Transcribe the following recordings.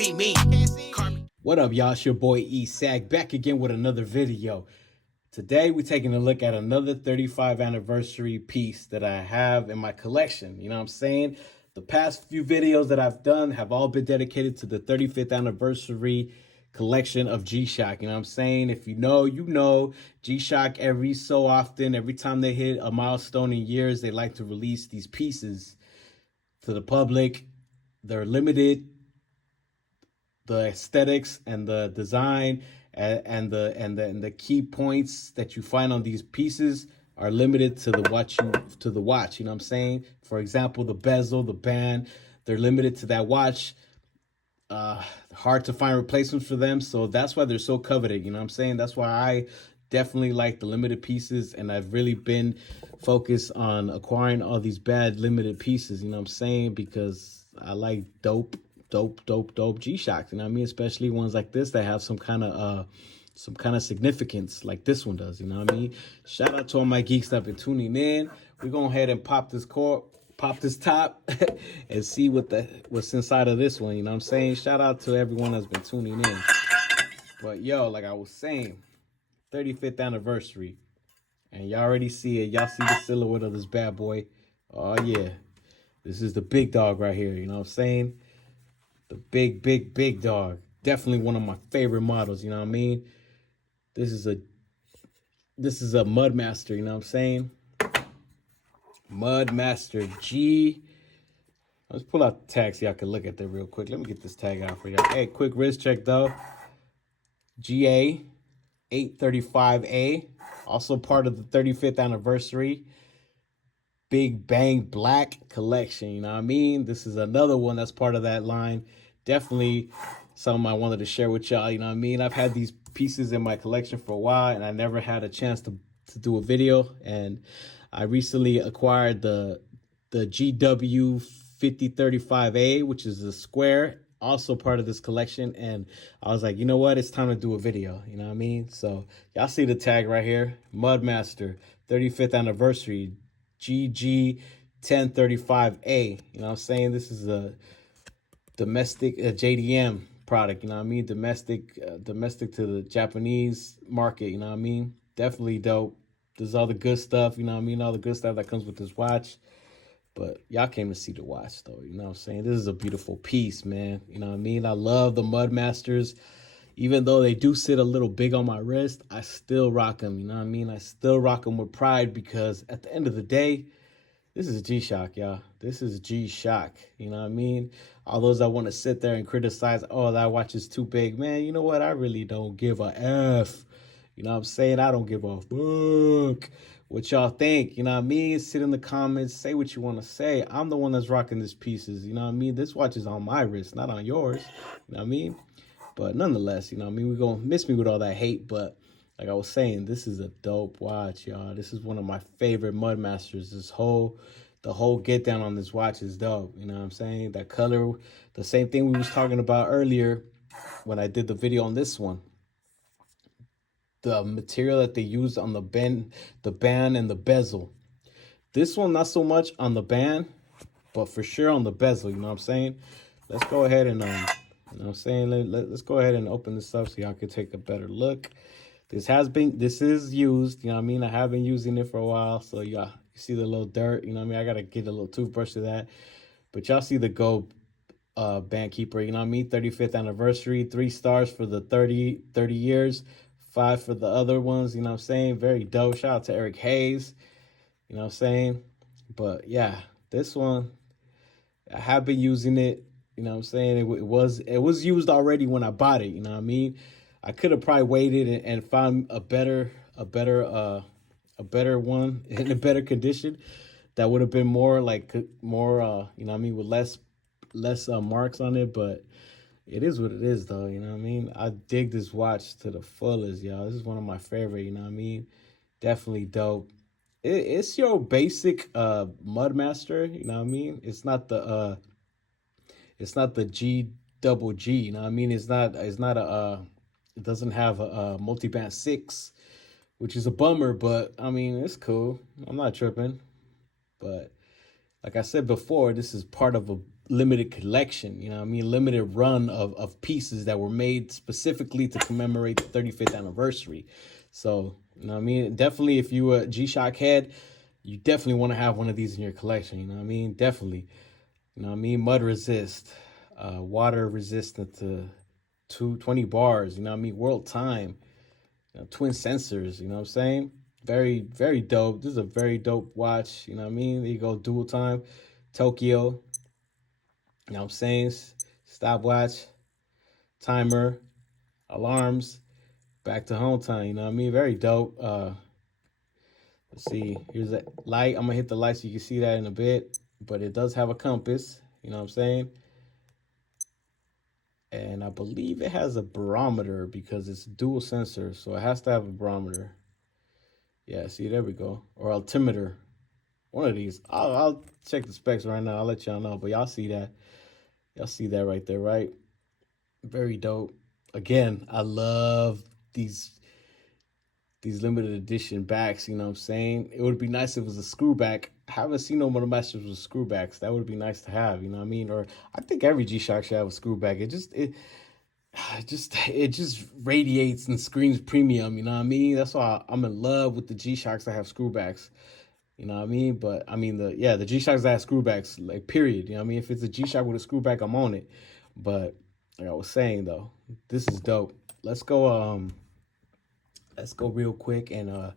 see me. What up, y'all? It's your boy E-SHOCK back again with another video. Today we're taking a look at another 35th anniversary piece that I have in my collection. You know what I'm saying? The past few videos that I've done have all been dedicated to the 35th anniversary collection of G-SHOCK. You know what I'm saying? If you know, you know. G-SHOCK every so often, every time they hit a milestone in years, they like to release these pieces to the public. They're limited. The aesthetics and the design and the key points that you find on these pieces are limited to the watch. You know what I'm saying? For example, the bezel, the band, they're limited to that watch. Hard to find replacements for them, so that's why they're so coveted. You know what I'm saying? That's why I definitely like the limited pieces, and I've really been focused on acquiring all these bad limited pieces. You know what I'm saying? Because I like dope G-SHOCKs, you know what I mean? Especially ones like this that have some kind of significance like this one does, you know what I mean? Shout out to all my geeks that have been tuning in. We're going ahead and pop this top and see what's inside of this one, you know what I'm saying? Shout out to everyone that's been tuning in. But yo, like I was saying, 35th anniversary. And y'all already see it. Y'all see the silhouette of this bad boy. Oh yeah. This is the big dog right here, you know what I'm saying? The big dog. Definitely one of my favorite models, you know what I mean? This is a Mudmaster, you know what I'm saying? Mudmaster G. Let's pull out the tag so y'all can look at that real quick. Let me get this tag out for y'all. Hey, quick wrist check though. GA-835A. Also part of the 35th anniversary Big Bang Black collection, you know what I mean? This is another one that's part of that line. Definitely something I wanted to share with y'all, you know what I mean? I've had these pieces in my collection for a while, and I never had a chance to do a video. And I recently acquired the GW5035A, which is a square, also part of this collection. And I was like, you know what? It's time to do a video, you know what I mean? So y'all see the tag right here, Mudmaster, 35th anniversary, GG-1035A. You know what I'm saying? This is a domestic JDM product, you know what I mean? Domestic to the Japanese market, you know what I mean? Definitely dope. There's all the good stuff, you know what I mean? All the good stuff that comes with this watch. But y'all came to see the watch though, you know what I'm saying? This is a beautiful piece, man. You know what I mean? I love the Mudmasters. Even though they do sit a little big on my wrist, I still rock them, you know what I mean? I still rock them with pride because at the end of the day, this is G-SHOCK, y'all. This is G-SHOCK, you know what I mean? All those that want to sit there and criticize, oh, that watch is too big. Man, you know what? I really don't give a F. You know what I'm saying? I don't give a fuck what y'all think, you know what I mean? Sit in the comments, say what you want to say. I'm the one that's rocking these pieces, you know what I mean? This watch is on my wrist, not on yours, you know what I mean? But nonetheless, you know what I mean? We're going to miss me with all that hate, but like I was saying, this is a dope watch, y'all. This is one of my favorite Mudmasters. The whole get down on this watch is dope. You know what I'm saying? That color, the same thing we was talking about earlier when I did the video on this one. The material that they used on the band and the bezel. This one, not so much on the band, but for sure on the bezel, you know what I'm saying? Let's go ahead and, you know what I'm saying? Let's go ahead and open this up so y'all can take a better look. This is used, you know what I mean? I have been using it for a while, so yeah, you see the little dirt, you know what I mean? I gotta get a little toothbrush to that. But y'all see the gold band keeper, you know what I mean? 35th anniversary, 3 stars for the 30 years, 5 for the other ones, you know what I'm saying? Very dope. Shout out to Eric Haze, you know what I'm saying? But yeah, this one, I have been using it, you know what I'm saying? It was used already when I bought it, you know what I mean? I could have probably waited and found a better one in a better condition that would have been more like you know what I mean, with less marks on it. But it is what it is though, you know what I mean? I dig this watch to the fullest, y'all. This is one of my favorite, you know what I mean? Definitely dope. It's your basic Mudmaster, you know what I mean? It's not the G double G, you know what I mean? It's not a it doesn't have a multi-band 6, which is a bummer, but I mean, it's cool. I'm not tripping. But like I said before, this is part of limited collection, you know what I mean? Limited run of pieces that were made specifically to commemorate the 35th anniversary. So, you know what I mean? Definitely, if you a G-SHOCK head, you definitely want to have one of these in your collection, you know what I mean? Definitely. You know what I mean? Mud resist, water resistant to 220 bars, you know what I mean? World time, you know, twin sensors, you know what I'm saying? Very, very dope. This is a very dope watch, you know what I mean? There you go, dual time, Tokyo, you know what I'm saying? Stopwatch, timer, alarms, back to home time, you know what I mean? Very dope. Let's see, here's a light. I'm gonna hit the light so you can see that in a bit, but it does have a compass, you know what I'm saying? And I believe it has a barometer because it's dual sensor, so it has to have a barometer. Yeah, see, there we go. Or altimeter. One of these. I'll check the specs right now. I'll let y'all know, but y'all see that. Y'all see that right there, right? Very dope. Again, I love these limited edition backs, you know what I'm saying? It would be nice if it was a screw back. I haven't seen no MUDMASTERs with screw backs. That would be nice to have, you know what I mean? Or I think every G-SHOCK should have a screw back. It just radiates and screams premium, you know what I mean? That's why I'm in love with the G-SHOCKs that have screw backs. You know what I mean? But I mean the G-SHOCKs that have screw backs, like period. You know what I mean? If it's a G-SHOCK with a screw back, I'm on it. But like I was saying though, this is dope. Let's go real quick and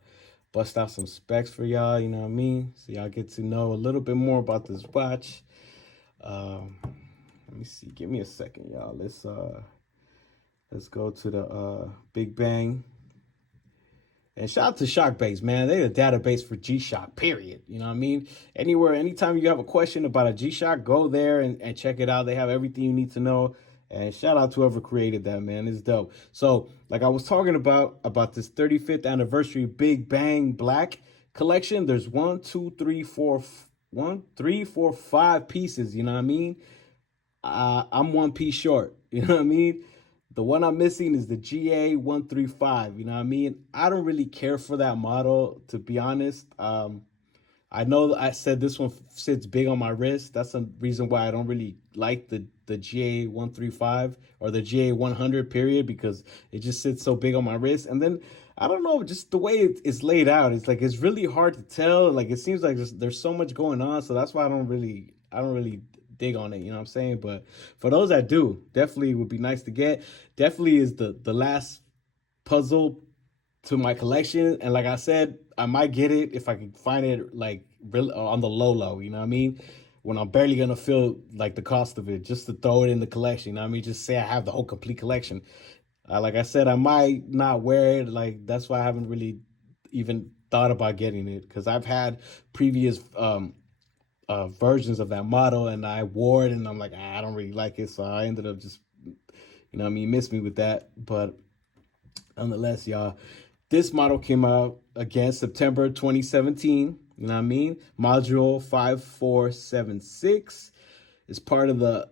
bust out some specs for y'all, you know what I mean? So y'all get to know a little bit more about this watch. Let me see. Give me a second, y'all. Let's go to the Big Bang. And shout out to Shockbase, man. They're the database for G-SHOCK, period. You know what I mean? Anywhere, anytime you have a question about a G-SHOCK, go there and check it out. They have everything you need to know. And shout out to whoever created that, man. It's dope. So, like I was talking about this 35th anniversary Big Bang Black collection. There's 5 pieces. You know what I mean? I'm one piece short. You know what I mean? The one I'm missing is the GA-135. You know what I mean? I don't really care for that model, to be honest. I know I said this one sits big on my wrist. That's the reason why I don't really like the GA-135 or the GA-100 period, because it just sits so big on my wrist. And then I don't know, just the way it's laid out, it's like it's really hard to tell. Like it seems like there's so much going on, so that's why I don't really dig on it, you know what I'm saying? But for those that do, definitely would be nice to get. Definitely is the last puzzle to my collection, and like I said, I might get it if I can find it like really on the low, you know what I mean? When I'm barely gonna feel like the cost of it, just to throw it in the collection, you know what I mean? Just say I have the whole complete collection. Like I said, I might not wear it. Like that's why I haven't really even thought about getting it, because I've had previous versions of that model and I wore it and I'm like, I don't really like it. So I ended up just, you know what I mean, miss me with that. But nonetheless, y'all, this model came out again September 2017. You know what I mean? Module 5476 is part of the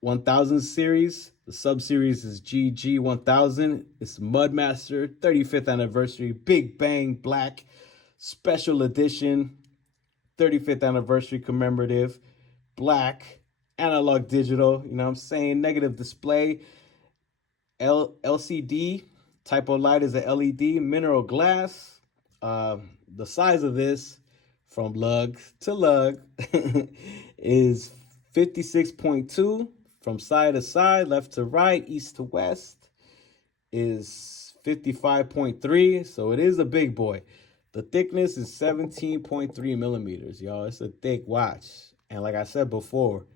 1000 series. The sub-series is GG-1000. It's MUDMASTER 35th anniversary Big Bang Black special edition. 35th anniversary commemorative, black, analog digital, you know what I'm saying? Negative display, LCD, type of light is a LED, mineral glass. The size of this from lug to lug is 56.2 from side to side, left to right, east to west is 55.3. So it is a big boy. The thickness is 17.3 millimeters, y'all. It's a thick watch. And like I said before,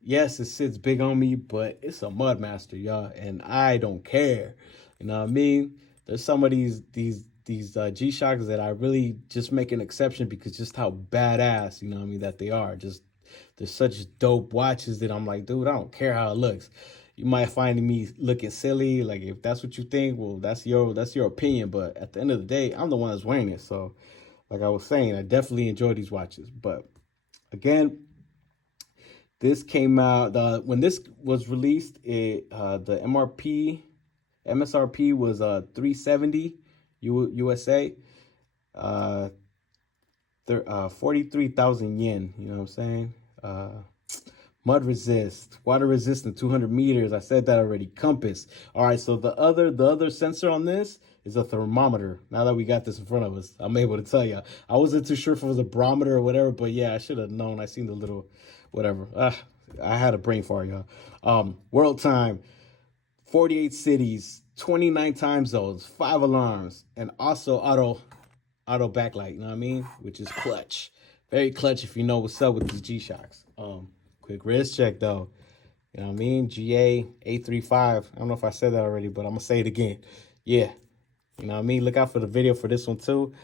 yes, it sits big on me, but it's a MUDMASTER, y'all. And I don't care. You know what I mean? There's some of these G-SHOCKs that I really just make an exception because just how badass, you know what I mean, that they are. Just, they're such dope watches that I'm like, dude, I don't care how it looks. You might find me looking silly, like if that's what you think, well, that's your opinion. But at the end of the day, I'm the one that's wearing it. So, like I was saying, I definitely enjoy these watches. But again, this came out when this was released. The MSRP was 370 USA, 43,000 yen. You know what I'm saying? Mud resist, water resistant, 200 meters. I said that already. Compass. All right, so the other sensor on this is a thermometer. Now that we got this in front of us, I'm able to tell you. I wasn't too sure if it was a barometer or whatever, but yeah, I should have known. I seen the little whatever. I had a brain fart, y'all. World time, 48 cities, 29 time zones, 5 alarms, and also auto backlight, you know what I mean? Which is clutch. Very clutch if you know what's up with these G-Shocks. Quick wrist check though. You know what I mean? GA-835. I don't know if I said that already, but I'm gonna say it again. Yeah. You know what I mean? Look out for the video for this one too.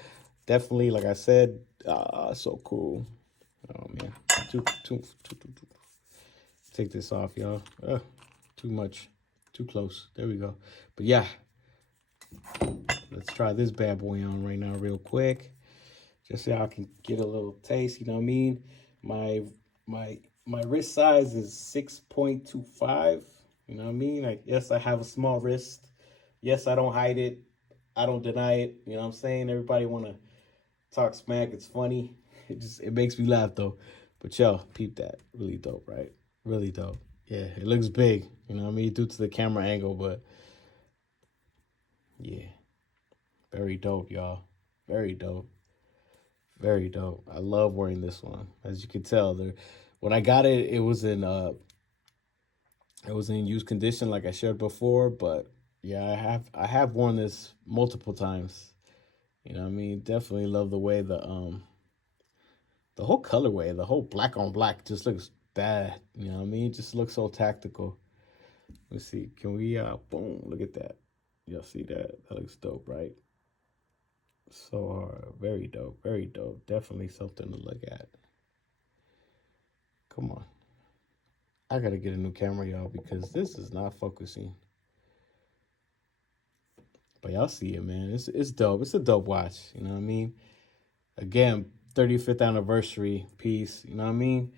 Definitely, like I said, so cool. Oh man. Too. Take this off, y'all. Too much. Too close. There we go. But yeah. Let's try this bad boy on right now real quick. Just so I can get a little taste, you know what I mean? My wrist size is 6.25, you know what I mean? Yes, I have a small wrist. Yes, I don't hide it. I don't deny it, you know what I'm saying? Everybody want to talk smack. It's funny. It makes me laugh though. But yo, peep that. Really dope, right? Really dope. Yeah, it looks big, you know what I mean? Due to the camera angle, but yeah. Very dope, y'all. Very dope. Very dope. I love wearing this one. As you can tell, when I got it, it was in used condition, like I shared before. But yeah, I have worn this multiple times. You know what I mean? Definitely love the way the whole colorway, the whole black on black just looks bad. You know what I mean? It just looks so tactical. Let's see. Can we boom, look at that. Y'all see that? That looks dope, right? So very dope, very dope. Definitely something to look at. Come on. I gotta get a new camera, y'all, because this is not focusing. But y'all see it, man. It's dope. It's a dope watch. You know what I mean? Again, 35th anniversary piece. You know what I mean?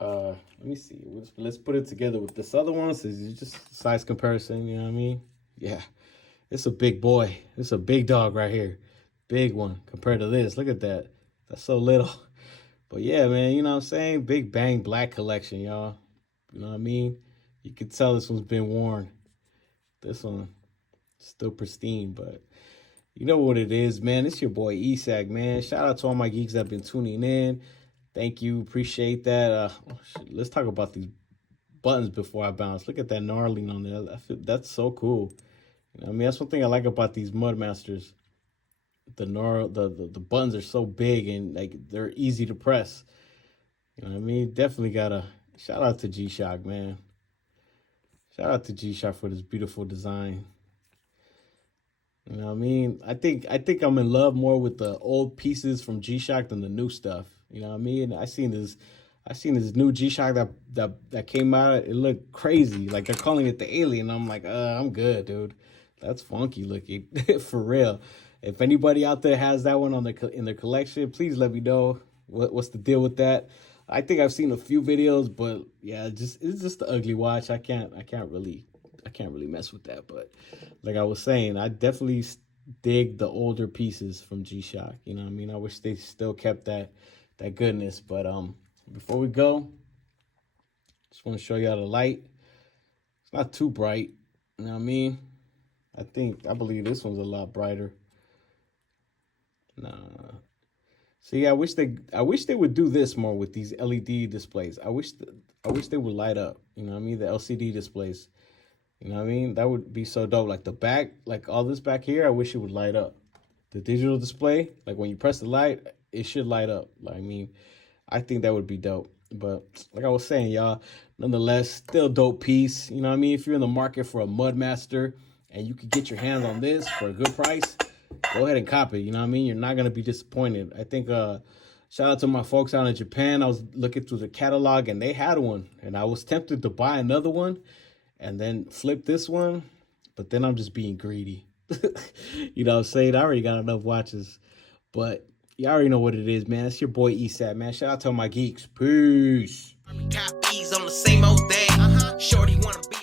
Let me see. Let's put it together with this other one. So it's just size comparison. You know what I mean? Yeah. It's a big boy. It's a big dog right here. Big one compared to this. Look at that. That's so little. But yeah, man, you know what I'm saying? Big Bang Black collection, y'all. You know what I mean? You can tell this one's been worn. This one still pristine, but you know what it is, man. It's your boy G-SHOCK, man. Shout out to all my geeks that have been tuning in. Thank you. Appreciate that. Let's talk about these buttons before I bounce. Look at that gnarling on there. That's so cool. You know what I mean? That's one thing I like about these Mudmasters. The buttons are so big and like they're easy to press. You know what I mean? Definitely gotta shout out to G-SHOCK, man. Shout out to G-SHOCK for this beautiful design. You know what I mean? I think I'm in love more with the old pieces from G-SHOCK than the new stuff. You know what I mean? I seen this new G-SHOCK that came out. It looked crazy. Like they're calling it the Alien. I'm like, I'm good, dude. That's funky looking. For real. If anybody out there has that one in their collection, please let me know what's the deal with that. I think I've seen a few videos, but yeah, it's just an ugly watch. I can't really mess with that. But like I was saying, I definitely dig the older pieces from G-SHOCK. You know what I mean? I wish they still kept that goodness. But before we go, just want to show y'all the light. It's not too bright. You know what I mean? I believe this one's a lot brighter. Nah. See, I wish they would do this more with these LED displays. I wish they would light up. You know what I mean? The LCD displays. You know what I mean? That would be so dope. Like the back, like all this back here, I wish it would light up. The digital display, like when you press the light, it should light up. Like, I mean, I think that would be dope. But like I was saying, y'all, nonetheless, still dope piece. You know what I mean? If you're in the market for a Mudmaster and you could get your hands on this for a good price, go ahead and cop it. You know what I mean? You're not going to be disappointed. I think, shout out to my folks out in Japan. I was looking through the catalog and they had one. And I was tempted to buy another one and then flip this one. But then I'm just being greedy. You know what I'm saying? I already got enough watches. But y'all already know what it is, man. It's your boy G-SHOCK, man. Shout out to all my geeks. Peace. Top E's on the same old thing. Shorty wanna be